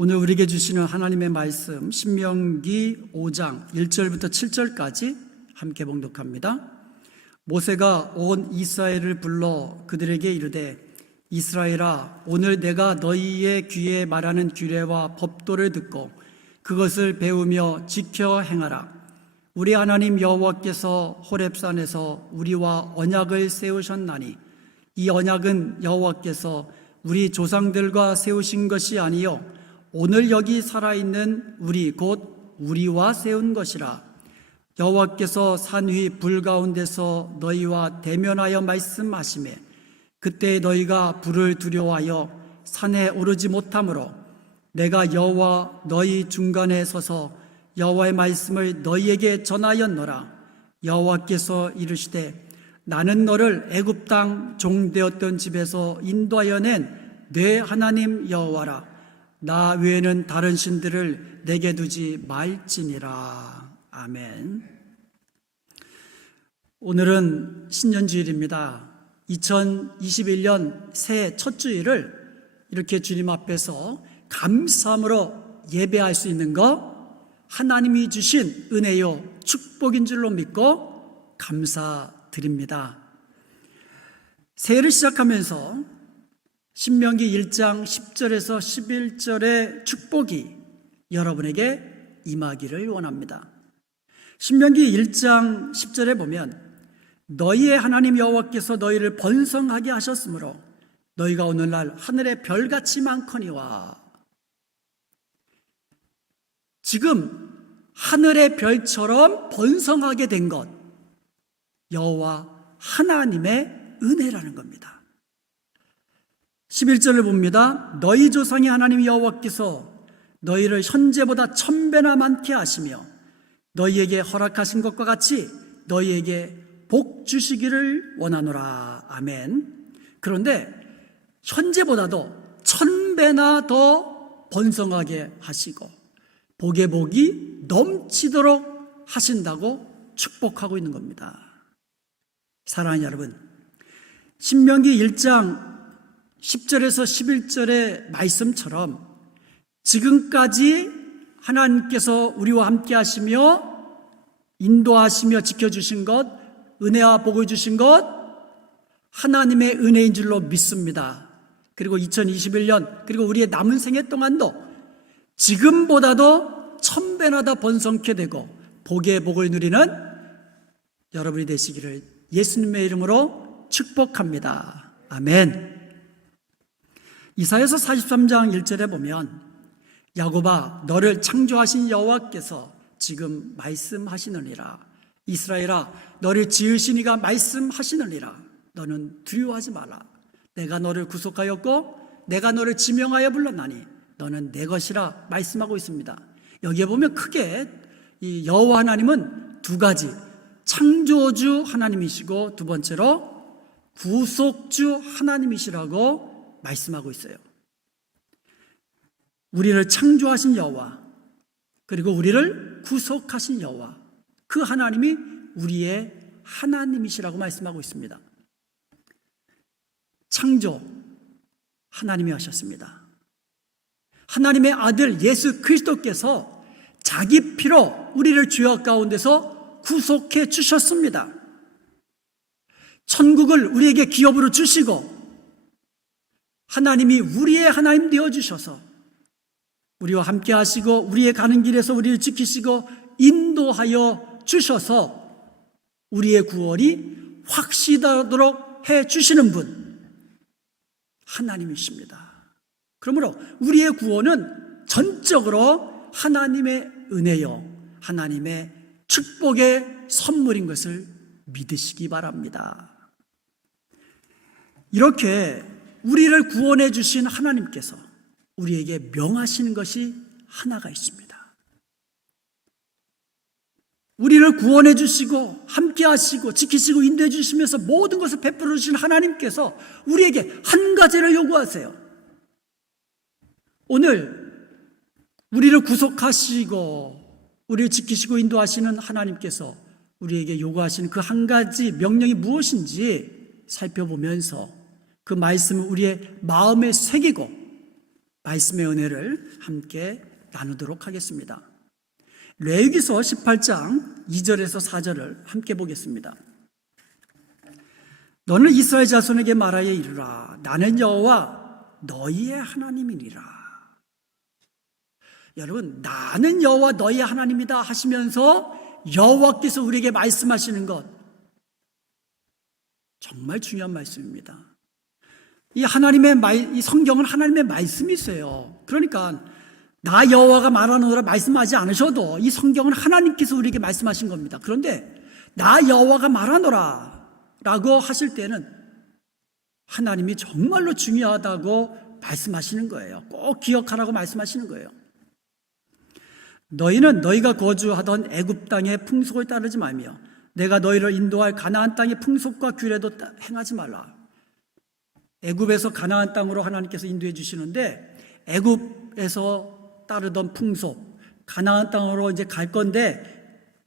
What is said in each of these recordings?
오늘 우리에게 주시는 하나님의 말씀 신명기 5장 1절부터 7절까지 함께 봉독합니다. 모세가 온 이스라엘을 불러 그들에게 이르되 이스라엘아 오늘 내가 너희의 귀에 말하는 규례와 법도를 듣고 그것을 배우며 지켜 행하라. 우리 하나님 여호와께서 호렙산에서 우리와 언약을 세우셨나니 이 언약은 여호와께서 우리 조상들과 세우신 것이 아니요 오늘 여기 살아 있는 우리 곧 우리와 세운 것이라. 여호와께서 산위 불 가운데서 너희와 대면하여 말씀하시매 그때 너희가 불을 두려워하여 산에 오르지 못하므로 내가 여호와 너희 중간에 서서 여호와의 말씀을 너희에게 전하였노라. 여호와께서 이르시되 나는 너를 애굽 땅 종되었던 집에서 인도하여 낸 내 하나님 여호와라 나 외에는 다른 신들을 내게 두지 말지니라 아멘. 오늘은 신년주일입니다. 2021년 새해 첫 주일을 이렇게 주님 앞에서 감사함으로 예배할 수 있는 것 하나님이 주신 은혜요 축복인 줄로 믿고 감사드립니다. 새해를 시작하면서 신명기 1장 10절에서 11절의 축복이 여러분에게 임하기를 원합니다. 신명기 1장 10절에 보면 너희의 하나님 여호와께서 너희를 번성하게 하셨으므로 너희가 오늘날 하늘의 별같이 많거니와 지금 하늘의 별처럼 번성하게 된 것 여호와 하나님의 은혜라는 겁니다. 11절을 봅니다. 너희 조상의 하나님 여호와께서 너희를 현재보다 천배나 많게 하시며 너희에게 허락하신 것과 같이 너희에게 복 주시기를 원하노라. 아멘. 그런데 현재보다도 천배나 더 번성하게 하시고 복의 복이 넘치도록 하신다고 축복하고 있는 겁니다. 사랑하는 여러분, 신명기 1장 10절에서 11절의 말씀처럼 지금까지 하나님께서 우리와 함께 하시며 인도하시며 지켜주신 것, 은혜와 복을 주신 것, 하나님의 은혜인 줄로 믿습니다. 그리고 2021년, 그리고 우리의 남은 생애 동안도 지금보다도 천배나 더 번성케 되고 복의 복을 누리는 여러분이 되시기를 예수님의 이름으로 축복합니다. 아멘. 이사에서 43장 1절에 보면 야곱아 너를 창조하신 여호와께서 지금 말씀하시느니라. 이스라엘아 너를 지으신 이가 말씀하시느니라. 너는 두려워하지 마라. 내가 너를 구속하였고 내가 너를 지명하여 불렀나니 너는 내 것이라 말씀하고 있습니다. 여기에 보면 크게 이 여호와 하나님은 두 가지 창조주 하나님이시고 두 번째로 구속주 하나님이시라고 말씀하고 있어요. 우리를 창조하신 여호와 그리고 우리를 구속하신 여호와 그 하나님이 우리의 하나님이시라고 말씀하고 있습니다. 창조 하나님이 하셨습니다. 하나님의 아들 예수 그리스도께서 자기 피로 우리를 죄악 가운데서 구속해 주셨습니다. 천국을 우리에게 기업으로 주시고 하나님이 우리의 하나님 되어 주셔서 우리와 함께 하시고 우리의 가는 길에서 우리를 지키시고 인도하여 주셔서 우리의 구원이 확실하도록 해 주시는 분 하나님이십니다. 그러므로 우리의 구원은 전적으로 하나님의 은혜요, 하나님의 축복의 선물인 것을 믿으시기 바랍니다. 이렇게 우리를 구원해 주신 하나님께서 우리에게 명하시는 것이 하나가 있습니다. 우리를 구원해 주시고 함께 하시고 지키시고 인도해 주시면서 모든 것을 베풀어 주신 하나님께서 우리에게 한 가지를 요구하세요. 오늘 우리를 구속하시고 우리를 지키시고 인도하시는 하나님께서 우리에게 요구하시는 그 한 가지 명령이 무엇인지 살펴보면서 그 말씀을 우리의 마음에 새기고 말씀의 은혜를 함께 나누도록 하겠습니다. 레위기서 18장 2절에서 4절을 함께 보겠습니다. 너는 이스라엘 자손에게 말하여 이르라 나는 여호와 너희의 하나님이니라. 여러분 나는 여호와 너희의 하나님이다 하시면서 여호와께서 우리에게 말씀하시는 것 정말 중요한 말씀입니다. 이 하나님의 말, 이 성경은 하나님의 말씀이세요. 그러니까 나 여호와가 말하노라 말씀하지 않으셔도 이 성경은 하나님께서 우리에게 말씀하신 겁니다. 그런데 나 여호와가 말하노라라고 하실 때는 하나님이 정말로 중요하다고 말씀하시는 거예요. 꼭 기억하라고 말씀하시는 거예요. 너희는 너희가 거주하던 애굽 땅의 풍속을 따르지 말며 내가 너희를 인도할 가나안 땅의 풍속과 규례도 따- 행하지 말라. 애굽에서 가나안 땅으로 하나님께서 인도해 주시는데 애굽에서 따르던 풍속 가나안 땅으로 이제 갈 건데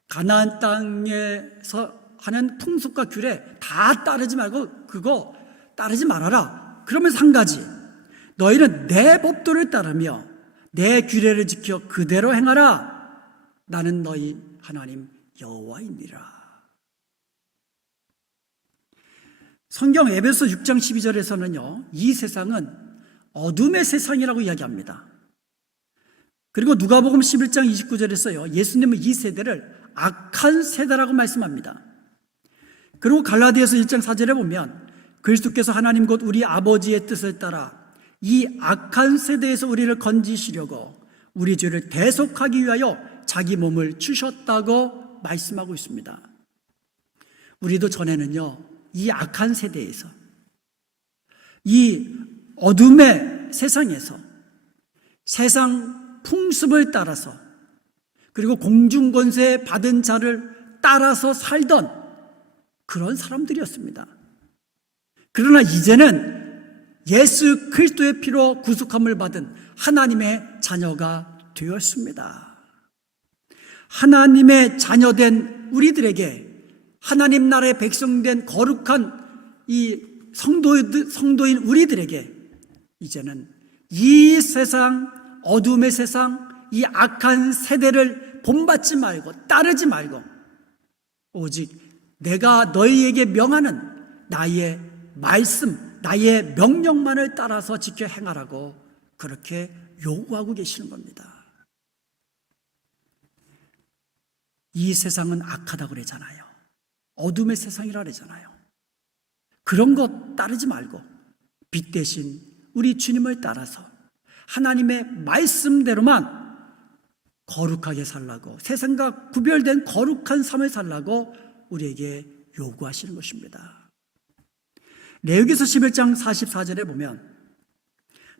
가나안 땅에서 하는 풍속과 규례 다 따르지 말고 그거 따르지 말아라. 그러면서 한 가지 너희는 내 법도를 따르며 내 규례를 지켜 그대로 행하라. 나는 너희 하나님 여호와이니라. 성경 에베소 6장 12절에서는요, 이 세상은 어둠의 세상이라고 이야기합니다. 그리고 누가복음 11장 29절에서요, 예수님은 이 세대를 악한 세대라고 말씀합니다. 그리고 갈라디아서 1장 4절에 보면 그리스도께서 하나님 곧 우리 아버지의 뜻을 따라 이 악한 세대에서 우리를 건지시려고 우리 죄를 대속하기 위하여 자기 몸을 주셨다고 말씀하고 있습니다. 우리도 전에는요, 이 악한 세대에서, 이 어둠의 세상에서, 세상 풍습을 따라서, 그리고 공중권세 받은 자를 따라서 살던 그런 사람들이었습니다. 그러나 이제는 예수 그리스도의 피로 구속함을 받은 하나님의 자녀가 되었습니다. 하나님의 자녀된 우리들에게 하나님 나라의 백성된 거룩한 이 성도, 성도인 우리들에게 이제는 이 세상, 어둠의 세상, 이 악한 세대를 본받지 말고 따르지 말고 오직 내가 너희에게 명하는 나의 말씀, 나의 명령만을 따라서 지켜 행하라고 그렇게 요구하고 계시는 겁니다. 이 세상은 악하다고 그러잖아요. 어둠의 세상이라 그러잖아요. 그런 것 따르지 말고 빛 대신 우리 주님을 따라서 하나님의 말씀대로만 거룩하게 살라고 세상과 구별된 거룩한 삶을 살라고 우리에게 요구하시는 것입니다. 레위기서 11장 44절에 보면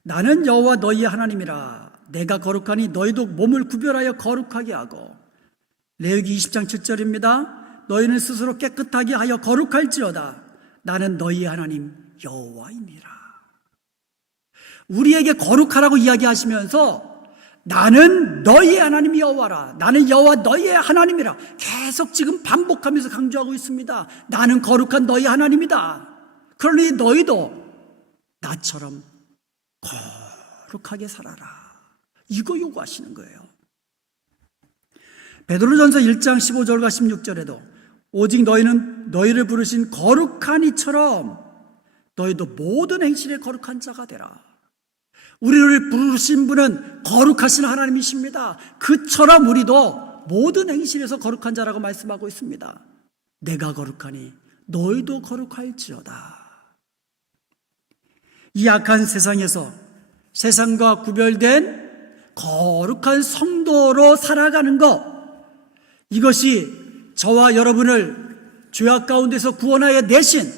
나는 여호와 너희의 하나님이라 내가 거룩하니 너희도 몸을 구별하여 거룩하게 하고 레위기 20장 7절입니다. 너희는 스스로 깨끗하게 하여 거룩할지어다. 나는 너희의 하나님 여호와이니라. 우리에게 거룩하라고 이야기하시면서 나는 너희의 하나님 여호와라. 나는 여호와 너희의 하나님이라. 계속 지금 반복하면서 강조하고 있습니다. 나는 거룩한 너희 하나님이다. 그러니 너희도 나처럼 거룩하게 살아라. 이거 요구하시는 거예요. 베드로전서 1장 15절과 16절에도 오직 너희는 너희를 부르신 거룩한 이처럼 너희도 모든 행실에 거룩한 자가 되라. 우리를 부르신 분은 거룩하신 하나님이십니다. 그처럼 우리도 모든 행실에서 거룩한 자라고 말씀하고 있습니다. 내가 거룩하니 너희도 거룩할지어다. 이 악한 세상에서 세상과 구별된 거룩한 성도로 살아가는 것, 이것이 저와 여러분을 죄악 가운데서 구원하여 내신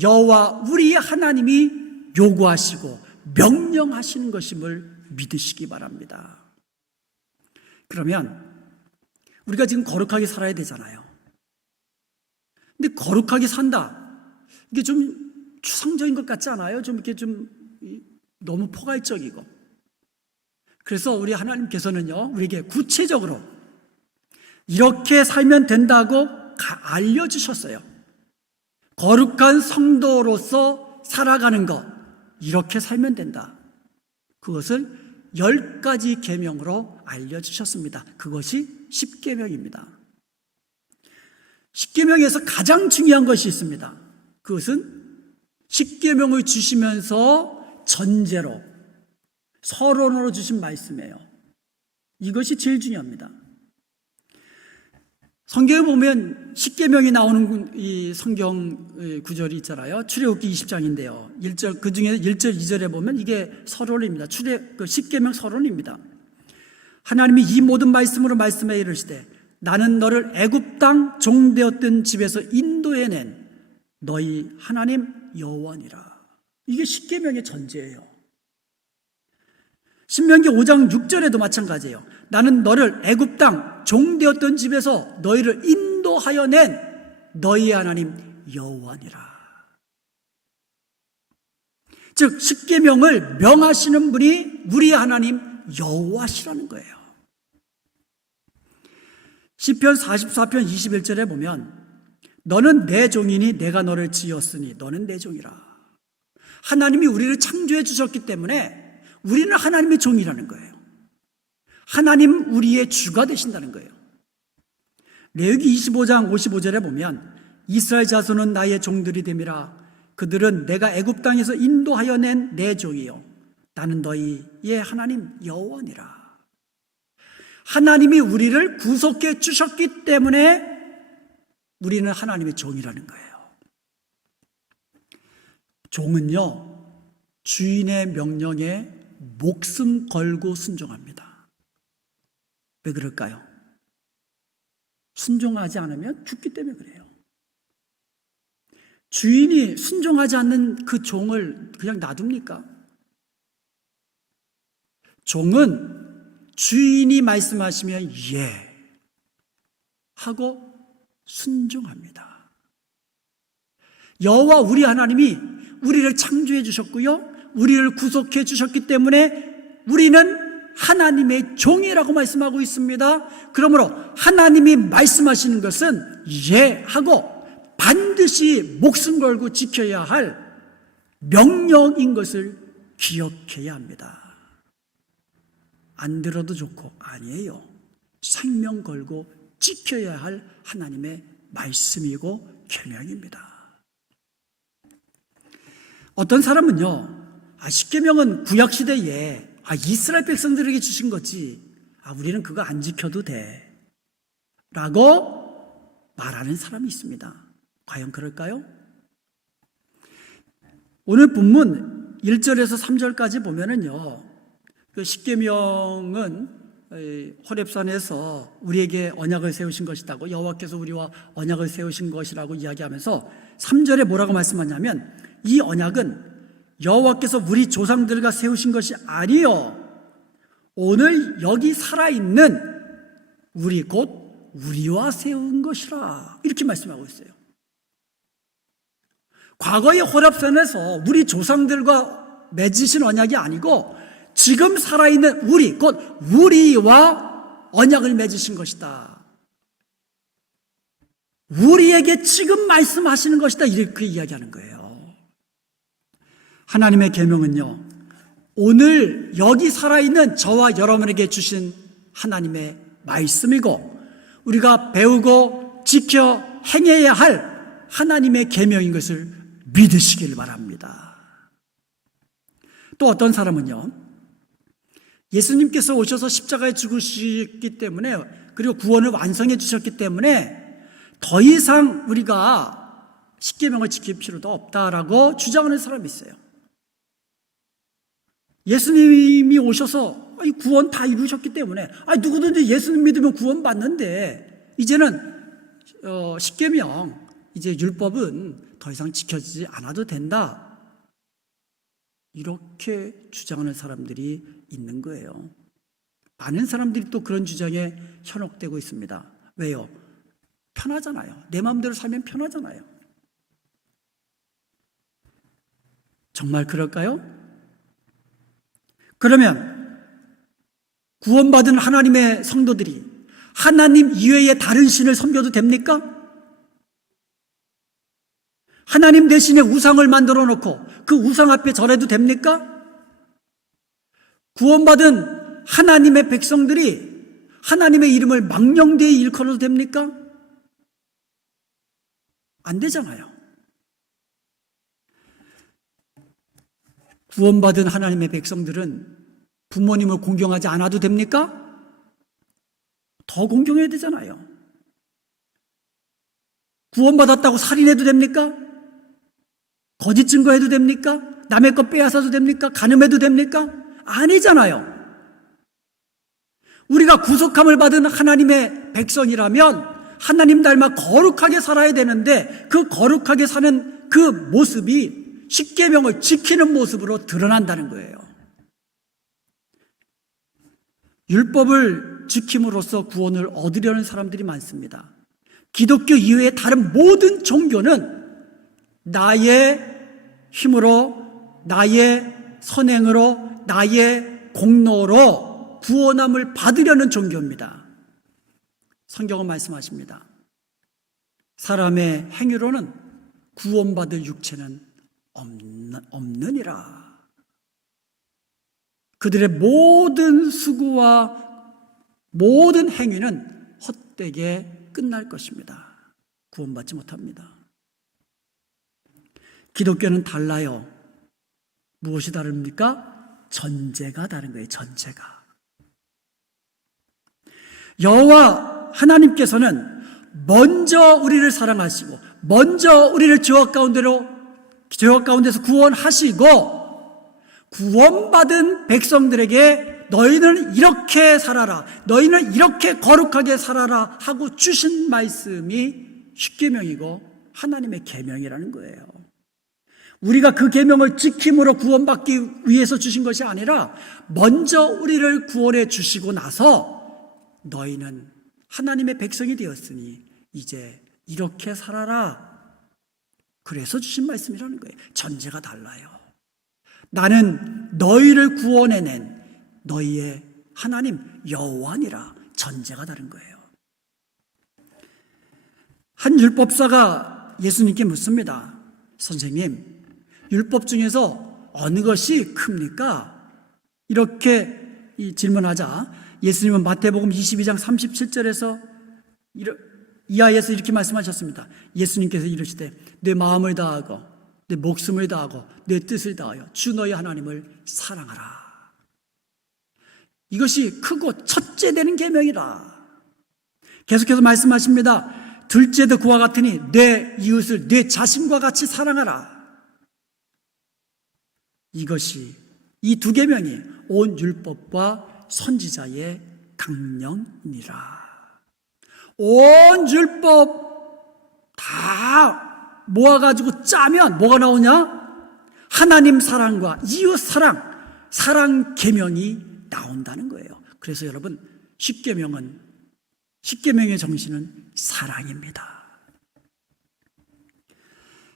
여호와 우리 하나님이 요구하시고 명령하시는 것임을 믿으시기 바랍니다. 그러면 우리가 지금 거룩하게 살아야 되잖아요. 근데 거룩하게 산다. 이게 좀 추상적인 것 같지 않아요? 좀 이렇게 좀 너무 포괄적이고. 그래서 우리 하나님께서는요, 우리에게 구체적으로 이렇게 살면 된다고 알려주셨어요. 거룩한 성도로서 살아가는 것, 이렇게 살면 된다. 그것을 열 가지 계명으로 알려주셨습니다. 그것이 십계명입니다. 십계명에서 가장 중요한 것이 있습니다. 그것은 십계명을 주시면서 전제로 서론으로 주신 말씀이에요. 이것이 제일 중요합니다. 성경에 보면 십계명이 나오는 이 성경 구절이 있잖아요. 출애굽기 20장인데요. 1절 그 중에 1절 2절에 보면 이게 서론입니다. 출애 그 십계명 서론입니다. 하나님이 이 모든 말씀으로 말씀해 이르시되 나는 너를 애굽 땅 종되었던 집에서 인도해 낸 너희 하나님 여호와니라. 이게 십계명의 전제예요. 신명기 5장 6절에도 마찬가지예요. 나는 너를 애굽 땅 종되었던 집에서 너희를 인도하여 낸 너희 하나님 여호와니라. 즉 십계명을 명하시는 분이 우리 하나님 여호와시라는 거예요. 시편 44편 21절에 보면 너는 내 종이니 내가 너를 지었으니 너는 내 종이라. 하나님이 우리를 창조해 주셨기 때문에 우리는 하나님의 종이라는 거예요. 하나님 우리의 주가 되신다는 거예요. 레위기 25장 55절에 보면 이스라엘 자손은 나의 종들이 됨이라 그들은 내가 애굽 땅에서 인도하여 낸 내 종이요 나는 너희의 하나님 여호와니라. 하나님이 우리를 구속해 주셨기 때문에 우리는 하나님의 종이라는 거예요. 종은요, 주인의 명령에 목숨 걸고 순종합니다. 왜 그럴까요? 순종하지 않으면 죽기 때문에 그래요. 주인이 순종하지 않는 그 종을 그냥 놔둡니까? 종은 주인이 말씀하시면 예 하고 순종합니다. 여호와 우리 하나님이 우리를 창조해 주셨고요. 우리를 구속해 주셨기 때문에 우리는 하나님의 종이라고 말씀하고 있습니다. 그러므로 하나님이 말씀하시는 것은 예 하고 반드시 목숨 걸고 지켜야 할 명령인 것을 기억해야 합니다. 안 들어도 좋고 아니에요. 생명 걸고 지켜야 할 하나님의 말씀이고 계명입니다. 어떤 사람은요, 아, 십계명은 구약 시대에 아, 이스라엘 백성들에게 주신 거지. 아, 우리는 그거 안 지켜도 돼. 라고 말하는 사람이 있습니다. 과연 그럴까요? 오늘 본문 1절에서 3절까지 보면은요, 그 십계명은 호렙산에서 우리에게 언약을 세우신 것이다고 여호와께서 우리와 언약을 세우신 것이라고 이야기하면서 3절에 뭐라고 말씀하냐면 이 언약은 여호와께서 우리 조상들과 세우신 것이 아니요 오늘 여기 살아 있는 우리 곧 우리와 세운 것이라 이렇게 말씀하고 있어요. 과거의 호랍산에서 우리 조상들과 맺으신 언약이 아니고 지금 살아있는 우리, 곧 우리와 언약을 맺으신 것이다. 우리에게 지금 말씀하시는 것이다. 이렇게 이야기하는 거예요. 하나님의 계명은요. 오늘 여기 살아있는 저와 여러분에게 주신 하나님의 말씀이고 우리가 배우고 지켜 행해야 할 하나님의 계명인 것을 믿으시길 바랍니다. 또 어떤 사람은요. 예수님께서 오셔서 십자가에 죽으셨기 때문에 그리고 구원을 완성해 주셨기 때문에 더 이상 우리가 십계명을 지킬 필요도 없다라고 주장하는 사람이 있어요. 예수님이 오셔서 구원 다 이루셨기 때문에 아 누구든지 예수님 믿으면 구원 받는데 이제는 어, 십계명 이제 율법은 더 이상 지켜지지 않아도 된다. 이렇게 주장하는 사람들이 있는 거예요. 많은 사람들이 또 그런 주장에 현혹되고 있습니다. 왜요? 편하잖아요. 내 마음대로 살면 편하잖아요. 정말 그럴까요? 그러면 구원받은 하나님의 성도들이 하나님 이외의 다른 신을 섬겨도 됩니까? 하나님 대신에 우상을 만들어 놓고 그 우상 앞에 절해도 됩니까? 구원받은 하나님의 백성들이 하나님의 이름을 망령되이 일컬어도 됩니까? 안 되잖아요. 구원받은 하나님의 백성들은 부모님을 공경하지 않아도 됩니까? 더 공경해야 되잖아요. 구원받았다고 살인해도 됩니까? 거짓 증거해도 됩니까? 남의 것 빼앗아도 됩니까? 간음해도 됩니까? 아니잖아요. 우리가 구속함을 받은 하나님의 백성이라면 하나님 닮아 거룩하게 살아야 되는데 그 거룩하게 사는 그 모습이 십계명을 지키는 모습으로 드러난다는 거예요. 율법을 지킴으로써 구원을 얻으려는 사람들이 많습니다. 기독교 이외의 다른 모든 종교는 나의 힘으로, 나의 선행으로, 나의 공로로 구원함을 받으려는 종교입니다. 성경은 말씀하십니다. 사람의 행위로는 구원받을 육체는 없는, 없느니라. 그들의 모든 수고와 모든 행위는 헛되게 끝날 것입니다. 구원받지 못합니다. 기독교는 달라요. 무엇이 다릅니까? 전제가 다른 거예요. 전제가. 여호와 하나님께서는 먼저 우리를 사랑하시고 먼저 우리를 죄악 가운데로 죄악 가운데서 구원하시고 구원받은 백성들에게 너희는 이렇게 살아라. 너희는 이렇게 거룩하게 살아라 하고 주신 말씀이 십계명이고 하나님의 계명이라는 거예요. 우리가 그 계명을 지킴으로 구원받기 위해서 주신 것이 아니라 먼저 우리를 구원해 주시고 나서 너희는 하나님의 백성이 되었으니 이제 이렇게 살아라. 그래서 주신 말씀이라는 거예요. 전제가 달라요. 나는 너희를 구원해낸 너희의 하나님 여호와니라 전제가 다른 거예요. 한 율법사가 예수님께 묻습니다. 선생님, 율법 중에서 어느 것이 큽니까? 이렇게 질문하자 예수님은 마태복음 22장 37절에서 이하에서 이렇게 말씀하셨습니다. 예수님께서 이르시되 내 마음을 다하고 내 목숨을 다하고 내 뜻을 다하여 주 너희 하나님을 사랑하라. 이것이 크고 첫째 되는 계명이라. 계속해서 말씀하십니다. 둘째도 그와 같으니 내 이웃을 내 자신과 같이 사랑하라. 이것이 이 두 계명이 온 율법과 선지자의 강령이니라. 온 율법 다 모아가지고 짜면 뭐가 나오냐? 하나님 사랑과 이웃 사랑, 사랑 계명이 나온다는 거예요. 그래서 여러분, 십계명은 십계명의 정신은 사랑입니다.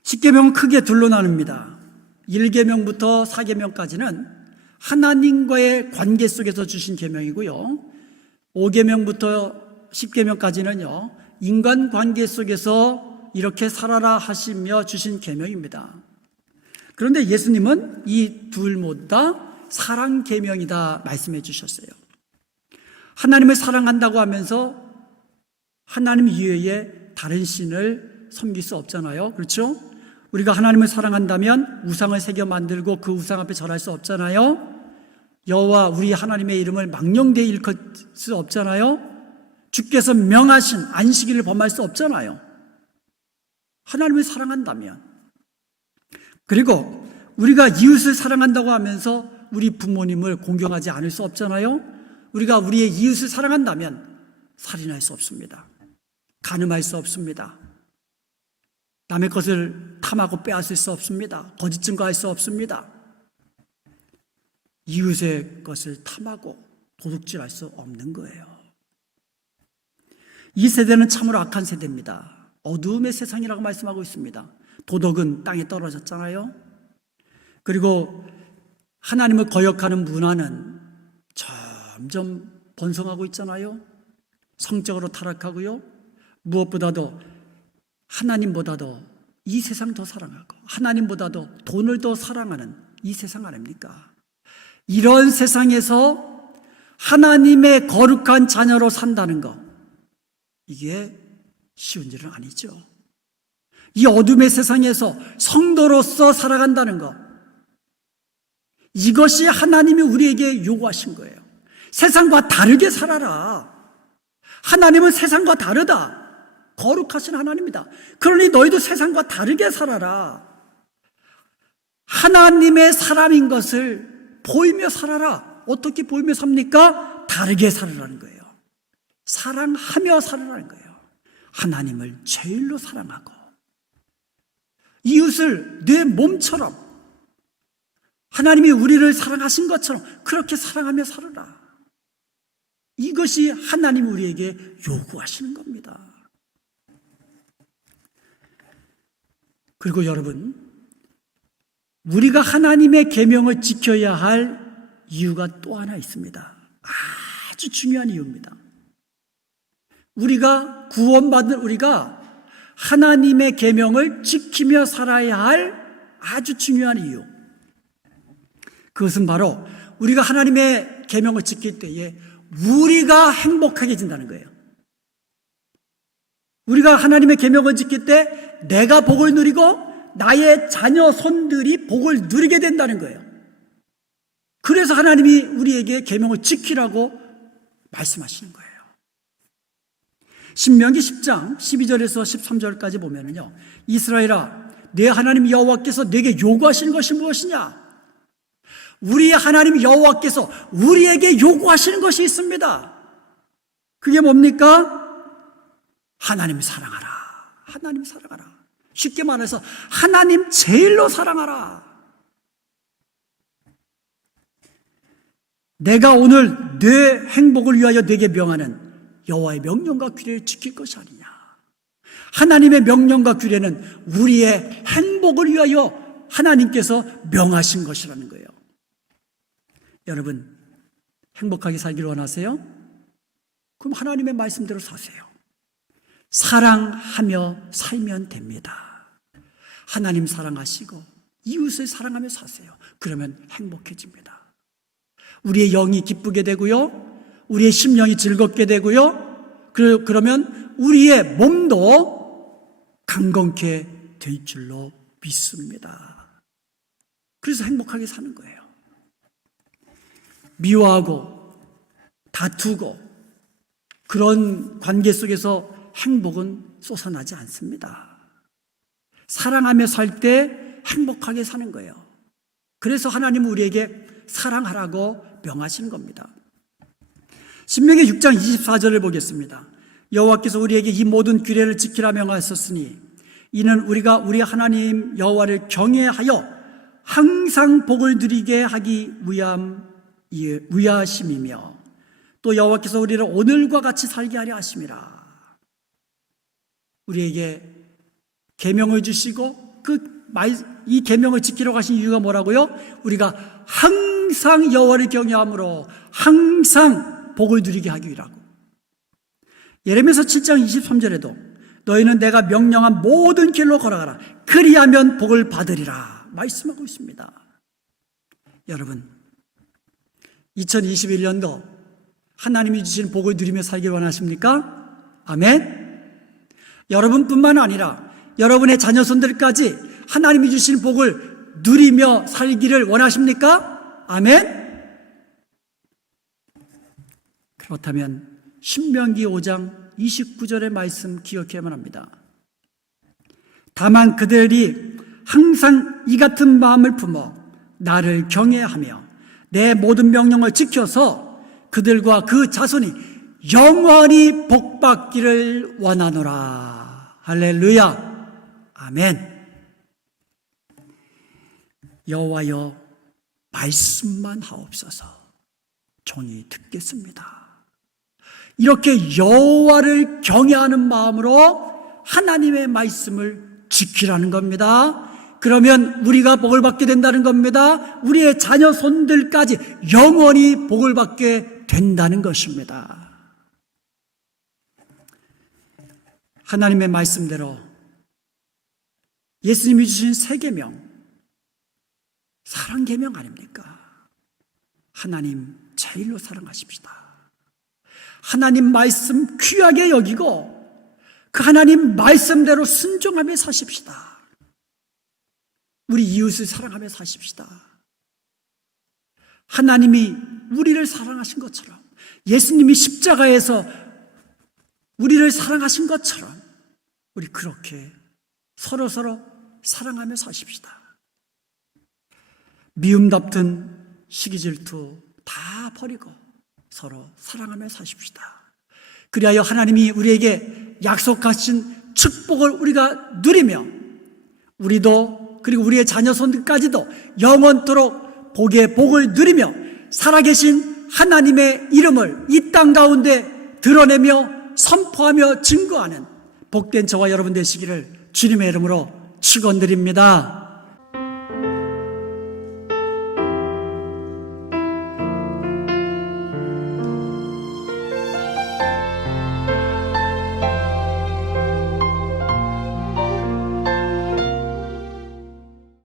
십계명은 크게 둘로 나눕니다. 1계명부터 4계명까지는 하나님과의 관계 속에서 주신 계명이고요. 5계명부터 10계명까지는요. 인간 관계 속에서 이렇게 살아라 하시며 주신 계명입니다. 그런데 예수님은 이 둘 모두 다 사랑 계명이다 말씀해 주셨어요. 하나님을 사랑한다고 하면서 하나님 이외에 다른 신을 섬길 수 없잖아요. 그렇죠? 우리가 하나님을 사랑한다면 우상을 새겨 만들고 그 우상 앞에 절할 수 없잖아요. 여호와 우리 하나님의 이름을 망령되이 일컬 수 없잖아요. 주께서 명하신 안식일을 범할 수 없잖아요. 하나님을 사랑한다면 그리고 우리가 이웃을 사랑한다고 하면서 우리 부모님을 공경하지 않을 수 없잖아요. 우리가 우리의 이웃을 사랑한다면 살인할 수 없습니다. 간음할 수 없습니다. 남의 것을 탐하고 빼앗을 수 없습니다. 거짓 증거할 수 없습니다. 이웃의 것을 탐하고 도둑질할 수 없는 거예요. 이 세대는 참으로 악한 세대입니다. 어두움의 세상이라고 말씀하고 있습니다. 도덕은 땅에 떨어졌잖아요. 그리고 하나님을 거역하는 문화는 점점 번성하고 있잖아요. 성적으로 타락하고요. 무엇보다도 하나님보다도 이 세상 더 사랑하고 하나님보다도 돈을 더 사랑하는 이 세상 아닙니까? 이런 세상에서 하나님의 거룩한 자녀로 산다는 것, 이게 쉬운 일은 아니죠. 이 어둠의 세상에서 성도로서 살아간다는 것, 이것이 하나님이 우리에게 요구하신 거예요. 세상과 다르게 살아라. 하나님은 세상과 다르다. 거룩하신 하나님이다. 그러니 너희도 세상과 다르게 살아라. 하나님의 사람인 것을 보이며 살아라. 어떻게 보이며 삽니까? 다르게 살으라는 거예요. 사랑하며 살으라는 거예요. 하나님을 제일로 사랑하고 이웃을 내 몸처럼 하나님이 우리를 사랑하신 것처럼 그렇게 사랑하며 살아라. 이것이 하나님 우리에게 요구하시는 겁니다. 그리고 여러분, 우리가 하나님의 계명을 지켜야 할 이유가 또 하나 있습니다. 아주 중요한 이유입니다. 우리가 구원받은 우리가 하나님의 계명을 지키며 살아야 할 아주 중요한 이유. 그것은 바로 우리가 하나님의 계명을 지킬 때에 우리가 행복하게진다는 거예요. 우리가 하나님의 계명을 지킬 때 내가 복을 누리고 나의 자녀 손들이 복을 누리게 된다는 거예요. 그래서 하나님이 우리에게 계명을 지키라고 말씀하시는 거예요. 신명기 10장 12절에서 13절까지 보면은요. 이스라엘아 내 하나님 여호와께서 내게 요구하시는 것이 무엇이냐? 우리의 하나님 여호와께서 우리에게 요구하시는 것이 있습니다. 그게 뭡니까? 하나님 사랑하라. 하나님 사랑하라. 쉽게 말해서 하나님 제일로 사랑하라. 내가 오늘 내 행복을 위하여 내게 명하는 여호와의 명령과 규례를 지킬 것이 아니냐. 하나님의 명령과 규례는 우리의 행복을 위하여 하나님께서 명하신 것이라는 거예요. 여러분, 행복하게 살기를 원하세요? 그럼 하나님의 말씀대로 사세요. 사랑하며 살면 됩니다. 하나님 사랑하시고 이웃을 사랑하며 사세요. 그러면 행복해집니다. 우리의 영이 기쁘게 되고요. 우리의 심령이 즐겁게 되고요. 그러면 우리의 몸도 강건케 될 줄로 믿습니다. 그래서 행복하게 사는 거예요. 미워하고 다투고 그런 관계 속에서 행복은 솟아나지 않습니다. 사랑하며 살 때 행복하게 사는 거예요. 그래서 하나님은 우리에게 사랑하라고 명하시는 겁니다. 신명기 6장 24절을 보겠습니다. 여호와께서 우리에게 이 모든 규례를 지키라 명하셨으니 이는 우리가 우리 하나님 여호와를 경외하여 항상 복을 누리게 하기 위함 위하심이며 또 여호와께서 우리를 오늘과 같이 살게 하려 하심이라. 우리에게 계명을 주시고 그 이 계명을 지키려고 하신 이유가 뭐라고요? 우리가 항상 여호와를 경외함으로 항상 복을 누리게 하기 위라고. 예레미야서 7장 23절에도 너희는 내가 명령한 모든 길로 걸어가라. 그리하면 복을 받으리라. 말씀하고 있습니다. 여러분, 2021년도 하나님이 주신 복을 누리며 살길 원하십니까? 아멘. 여러분뿐만 아니라 여러분의 자녀 손들까지 하나님이 주신 복을 누리며 살기를 원하십니까? 아멘. 그렇다면 신명기 5장 29절의 말씀 기억해야만 합니다. 다만 그들이 항상 이 같은 마음을 품어 나를 경외하며 내 모든 명령을 지켜서 그들과 그 자손이 영원히 복받기를 원하노라. 할렐루야. 아멘. 여호와여 말씀만 하옵소서. 종이 듣겠습니다. 이렇게 여호와를 경외하는 마음으로 하나님의 말씀을 지키라는 겁니다. 그러면 우리가 복을 받게 된다는 겁니다. 우리의 자녀 손들까지 영원히 복을 받게 된다는 것입니다. 하나님의 말씀대로 예수님이 주신 세 계명 사랑 계명 아닙니까? 하나님 제일로 사랑하십시다. 하나님 말씀 귀하게 여기고 그 하나님 말씀대로 순종하며 사십시다. 우리 이웃을 사랑하며 사십시다. 하나님이 우리를 사랑하신 것처럼 예수님이 십자가에서 우리를 사랑하신 것처럼 우리 그렇게 서로 서로 사랑하며 사십시다. 미움답든 시기 질투 다 버리고 서로 사랑하며 사십시다. 그리하여 하나님이 우리에게 약속하신 축복을 우리가 누리며 우리도 그리고 우리의 자녀 손들까지도 영원토록 복의 복을 누리며 살아계신 하나님의 이름을 이 땅 가운데 드러내며 선포하며 증거하는 복된 저와 여러분 되시기를 주님의 이름으로 축원드립니다.